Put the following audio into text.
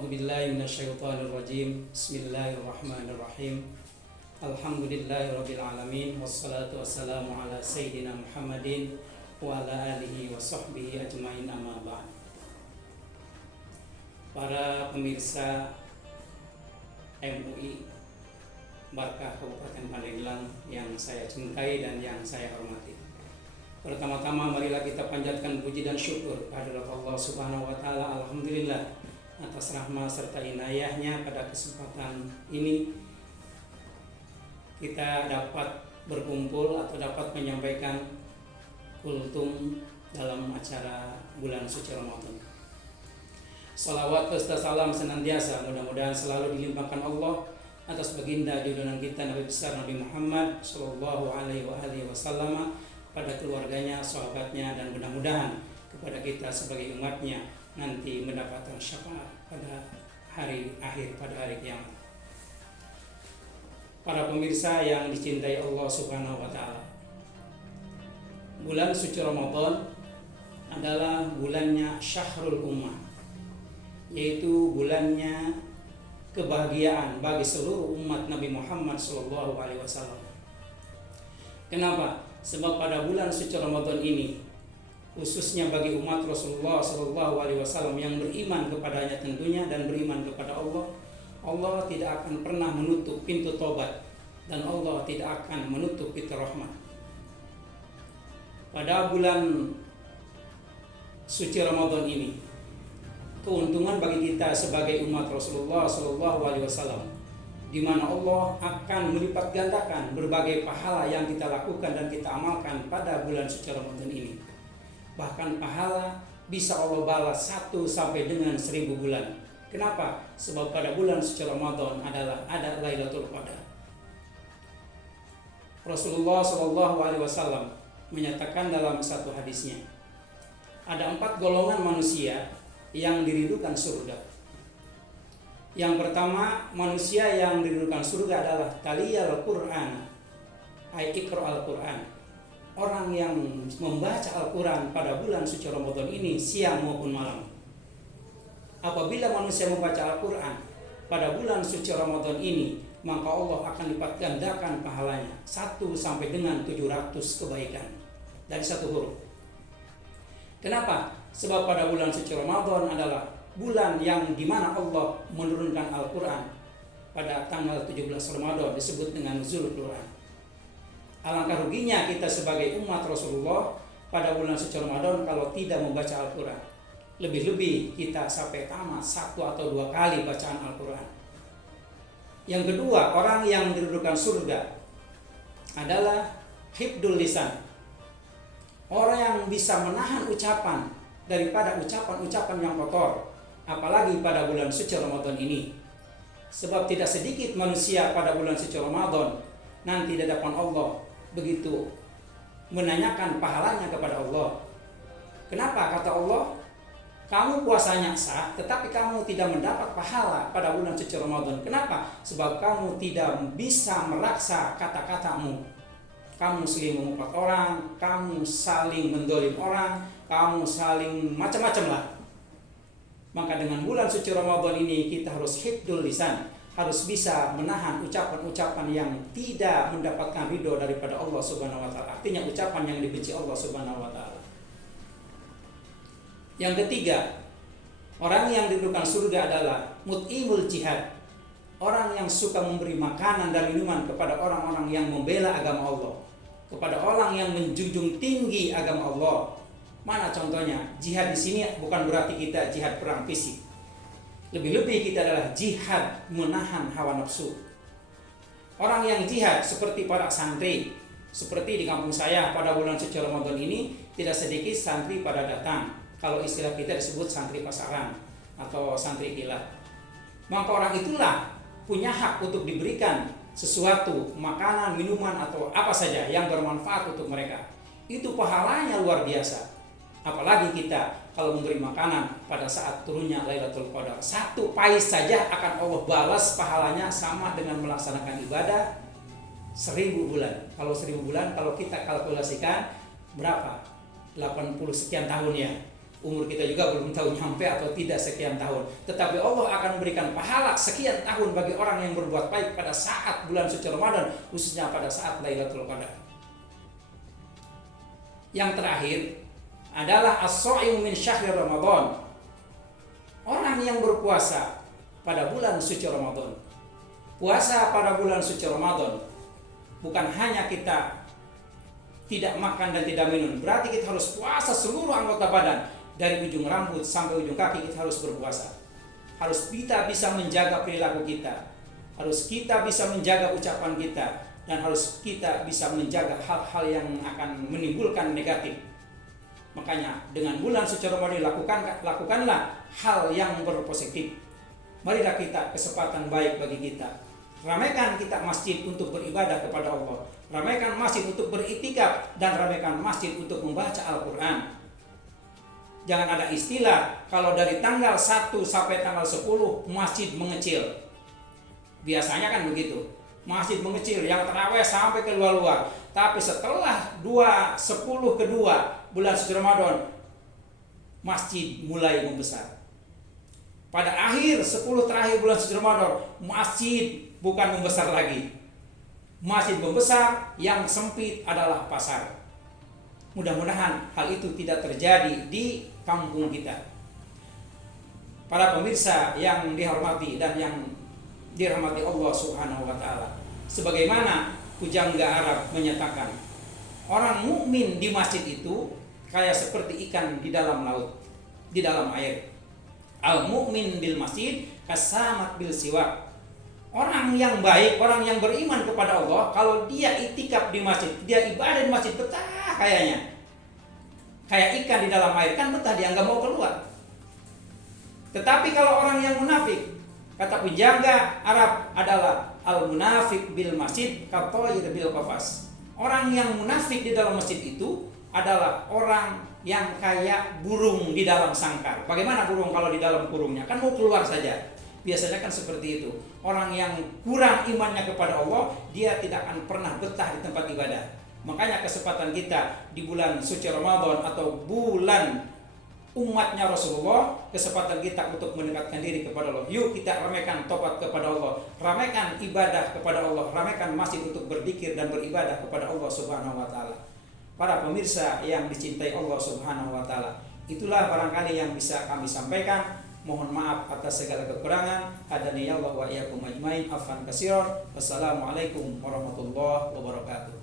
A'udzu billahi minasyaitonir rajim. Bismillahirrahmanirrahim. Alhamdulillahirabbil alamin wassalatu wassalamu ala sayyidina Muhammadin wa ala alihi wa sahbihi ajmain amma ba'd. Para pemirsa MUI Barkah Kabupaten Pandeglang yang saya cintai dan yang saya hormati. Pertama-tama marilah kita panjatkan puji dan syukur kehadirat Allah Subhanahu wa taala. Alhamdulillah atas rahmat serta inayahnya pada kesempatan ini kita dapat berkumpul atau dapat menyampaikan kultum dalam acara bulan suci Ramadan. Salawat serta salam senantiasa mudah-mudahan selalu dilimpahkan Allah atas baginda junjungan kita Nabi besar Nabi Muhammad sallallahu alaihi wasallam, pada keluarganya, sahabatnya, dan mudah-mudahan kepada kita sebagai umatnya nanti mendapatkan syafaat pada hari akhir, pada hari kiamat. Para pemirsa yang dicintai Allah Subhanahu wa taala, bulan suci Ramadan adalah bulannya Syahrul Ummah, yaitu bulannya kebahagiaan bagi seluruh umat Nabi Muhammad SAW. Kenapa? Sebab pada bulan suci Ramadan ini, khususnya bagi umat Rasulullah SAW yang beriman kepadanya tentunya dan beriman kepada Allah, Allah tidak akan pernah menutup pintu tobat dan Allah tidak akan menutup pintu rahmat. Pada bulan suci Ramadan ini, keuntungan bagi kita sebagai umat Rasulullah SAW, di mana Allah akan melipat gandakan berbagai pahala yang kita lakukan dan kita amalkan pada bulan suci Ramadan ini. Bahkan pahala bisa Allah balas 1 sampai dengan 1000 bulan. Kenapa? Sebab pada bulan suci Ramadan ada Lailatul Qadar. Rasulullah SAW menyatakan dalam satu hadisnya, ada 4 golongan manusia yang dirindukan surga. Yang pertama, manusia yang dirindukan surga adalah taliyal Qur'an, ay iqra al-Qur'an. Orang yang membaca Al-Quran pada bulan suci Ramadan ini siang maupun malam. Apabila manusia membaca Al-Quran pada bulan suci Ramadan ini, maka Allah akan lipat gandakan pahalanya 1 sampai dengan 700 kebaikan dari 1 huruf. Kenapa? Sebab pada bulan suci Ramadan adalah bulan yang dimana Allah menurunkan Al-Quran. Pada tanggal 17 Ramadan disebut dengan Nuzul Quran. Alangkah ruginya kita sebagai umat Rasulullah pada bulan suci Ramadan kalau tidak membaca Al-Quran. Lebih-lebih kita sampai tamat 1 atau 2 kali bacaan Al-Quran. Yang kedua, orang yang didudukan surga adalah hifdul lisan. Orang yang bisa menahan ucapan daripada ucapan-ucapan yang kotor, apalagi pada bulan suci Ramadan ini. Sebab tidak sedikit manusia pada bulan suci Ramadan nanti di hadapan Allah begitu menanyakan pahalanya kepada Allah. Kenapa? Kata Allah, kamu puasanya sah tetapi kamu tidak mendapat pahala pada bulan suci Ramadan. Kenapa? Sebab kamu tidak bisa meraksa kata-katamu. Kamu saling mengumpat orang, kamu saling mendolim orang, kamu saling macam-macam lah. Maka dengan bulan suci Ramadan ini kita harus hifdzul lisan, harus bisa menahan ucapan-ucapan yang tidak mendapatkan ridho daripada Allah Subhanahu wa taala. Artinya ucapan yang dibenci Allah Subhanahu wa taala. Yang ketiga, orang yang didudukan surga adalah mut'imul jihad. Orang yang suka memberi makanan dan minuman kepada orang-orang yang membela agama Allah, kepada orang yang menjunjung tinggi agama Allah. Mana contohnya? Jihad di sini bukan berarti kita jihad perang fisik. Lebih-lebih kita adalah jihad menahan hawa nafsu. Orang yang jihad seperti para santri, seperti di kampung saya pada bulan suci Ramadan ini, tidak sedikit santri pada datang. Kalau istilah kita disebut santri pasaran atau santri kilat. Maka orang itulah punya hak untuk diberikan sesuatu, makanan, minuman, atau apa saja yang bermanfaat untuk mereka. Itu pahalanya luar biasa. Apalagi kita kalau memberi makanan pada saat turunnya Lailatul Qadar, 1 pais saja akan Allah balas pahalanya sama dengan melaksanakan ibadah 1000 bulan. Kalau 1000 bulan, kalau kita kalkulasikan berapa? 80 sekian tahun ya. Umur kita juga belum tahu nyampe atau tidak sekian tahun. Tetapi Allah akan memberikan pahala sekian tahun bagi orang yang berbuat baik pada saat bulan suci Ramadan, khususnya pada saat Lailatul Qadar. Yang terakhir adalah as-shaimu min syahri Ramadan. Orang yang berpuasa pada bulan suci Ramadan. Puasa pada bulan suci Ramadan bukan hanya kita tidak makan dan tidak minum, berarti kita harus puasa seluruh anggota badan. Dari ujung rambut sampai ujung kaki kita harus berpuasa. Harus kita bisa menjaga perilaku kita. Harus kita bisa menjaga ucapan kita. Dan harus kita bisa menjaga hal-hal yang akan menimbulkan negatif. Makanya dengan bulan suci Ramadan lakukanlah hal yang berpositif. Marilah kita kesempatan baik bagi kita. Ramaikan kita masjid untuk beribadah kepada Allah. Ramaikan masjid untuk beriktikaf. Dan ramaikan masjid untuk membaca Al-Quran. Jangan ada istilah kalau dari tanggal 1 sampai tanggal 10 masjid mengecil. Biasanya kan begitu. Masjid mengecil yang tarawih sampai ke luar-luar. Tapi setelah 10 kedua bulan suci Ramadan, masjid mulai membesar. Pada akhir 10 terakhir bulan suci Ramadan, masjid bukan membesar lagi. Masjid membesar, yang sempit adalah pasar. Mudah-mudahan hal itu tidak terjadi di kampung kita. Para pemirsa yang dihormati dan yang dirahmati Allah Subhanahu wa taala. Sebagaimana pujangga Arab menyatakan, orang mukmin di masjid itu kayak seperti ikan di dalam laut, di dalam air. Al-mu'min bil masjid kasamat bil siwak. Orang yang baik, orang yang beriman kepada Allah, kalau dia itikaf di masjid, dia ibadah di masjid, betah kayaknya. Kayak ikan di dalam air, kan betah, dia nggak mau keluar. Tetapi kalau orang yang munafik, kata penjaga Arab adalah al-munafik bil masjid katoir bil qafas. Orang yang munafik di dalam masjid itu adalah orang yang kayak burung di dalam sangkar. Bagaimana burung kalau di dalam kurungnya? Kan mau keluar saja. Biasanya kan seperti itu. Orang yang kurang imannya kepada Allah, dia tidak akan pernah betah di tempat ibadah. Makanya kesempatan kita di bulan suci Ramadan atau bulan umatnya Rasulullah, kesempatan kita untuk mendekatkan diri kepada Allah. Yuk kita ramaikan tobat kepada Allah, ramaikan ibadah kepada Allah, ramaikan masjid untuk berzikir dan beribadah kepada Allah Subhanahu wa taala. Para pemirsa yang dicintai Allah Subhanahu wa taala, itulah barangkali yang bisa kami sampaikan. Mohon maaf atas segala kekurangan. Hadani Allah wa iyyakum ajmain. Afwan katsiran. Wassalamualaikum warahmatullahi wabarakatuh.